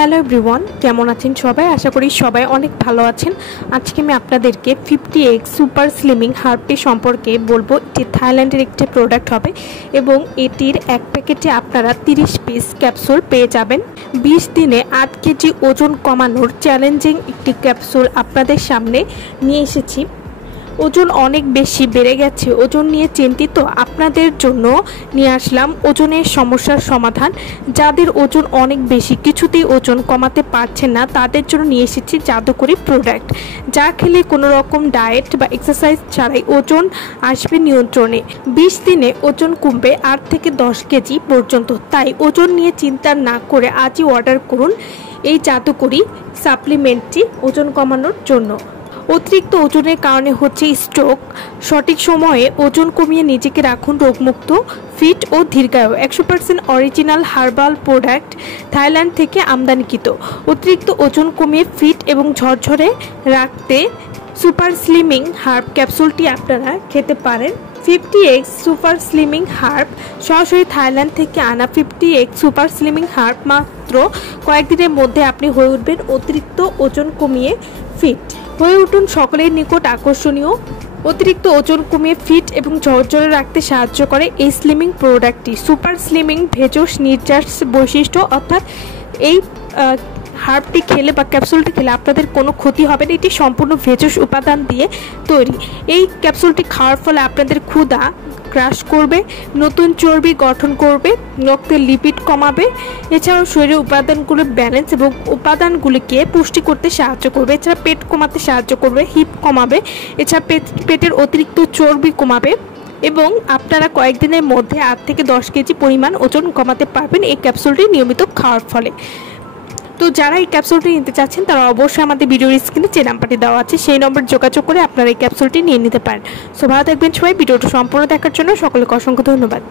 Hello everyone, কেমন আছেন সবাই? আশা করি সবাই অনেক ভালো আছেন। আজকে আমি আপনাদেরকে 50x সুপার স্লিমিং হার্বটি সম্পর্কে বলবো। এটি থাইল্যান্ডের একটি প্রোডাক্ট হবে এবং এটির এক প্যাকেটে আপনারা 30 পিস ক্যাপসুল পেয়ে যাবেন। 20 দিনে 8 কেজি ওজন কমানোর চ্যালেঞ্জিং একটি ক্যাপসুল আপনাদের সামনে নিয়ে এসেছি। ওজন অনেক বেশি বেড়ে গেছে, ওজন নিয়ে চিন্তিত আপনাদের জন্য নিয়ে আসলাম ওজনের সমস্যার সমাধান। যাদের ওজন অনেক বেশি, কিছুতেই ওজন কমাতে পারছেন না, তাদের জন্য নিয়ে এসেছি জাদুকরি প্রোডাক্ট, যা খেলে কোনো রকম ডায়েট বা এক্সারসাইজ ছাড়াই ওজন আসবে নিয়ন্ত্রণে। 20 দিনে ওজন কমবে 8 থেকে 10 কেজি পর্যন্ত। তাই ওজন নিয়ে চিন্তা না করে আজই অর্ডার করুন এই জাদুকরি সাপ্লিমেন্টটি ওজন কমানোর জন্য। অতিরিক্ত ওজনের কারণে হচ্ছে স্ট্রোক। সঠিক সময়ে ওজন কমিয়ে নিজেকে রাখুন রোগমুক্ত, ফিট ও দীর্ঘায়ু। 100% অরিজিনাল হার্বাল প্রোডাক্ট, থাইল্যান্ড থেকে আমদানিকৃত। অতিরিক্ত ওজন কমিয়ে ফিট এবং ঝরঝরে রাখতে সুপার স্লিমিং হার্ব ক্যাপসুলটি আপনারা খেতে পারেন। 50x সুপার স্লিমিং হার্ব সরাসরি থাইল্যান্ড থেকে আনা। 50x সুপার স্লিমিং হার্ব মাত্র কয়েকদিনের মধ্যে আপনি হয়ে উঠবেন অতিরিক্ত ওজন কমিয়ে ফিট। হয়ে উঠুন সকলের নিকট আকর্ষণীয়। অতিরিক্ত ওজন কমিয়ে ফিট এবং ঝরঝরে রাখতে সাহায্য করে এই স্লিমিং প্রোডাক্টটি। সুপার স্লিমিং ভেষজ নির্যাস বৈশিষ্ট্য, অর্থাৎ এই হার্বটি খেলে বা ক্যাপসুলটি খেলে আপনাদের কোনো ক্ষতি হবে না। এটি সম্পূর্ণ ভেষজ উপাদান দিয়ে তৈরি। এই ক্যাপসুলটি খাওয়ার ফলে আপনাদের ক্ষুধা হ্রাস করবে, নতুন চর্বি গঠন করবে, রক্তের লিপিড কমাবে, এছাড়াও শরীরের উপাদানগুলো ব্যালেন্স এবং উপাদানগুলিকে পুষ্টি করতে সাহায্য করবে। এছাড়া পেট কমাতে সাহায্য করবে, হিপ কমাবে, এছাড়া পেটের অতিরিক্ত চর্বি কমাবে এবং আপনারা কয়েকদিনের মধ্যে 8 থেকে 10 কেজি পরিমাণ ওজন কমাতে পারবেন এই ক্যাপসুলটি নিয়মিত খাওয়ার ফলে। তো যারা এই ক্যাপসুলটি নিতে চাচ্ছেন তারা অবশ্যই আমাদের ভিডিওর স্ক্রিনে যে নাম্বারটি দেওয়া আছে সেই নম্বরে যোগাযোগ করে আপনারা এই ক্যাপসুলটি নিয়ে নিতে পারেন। সো ভালো থাকবেন সবাই। ভিডিওটি সম্পূর্ণ দেখার জন্য সকলকে অসংখ্য ধন্যবাদ।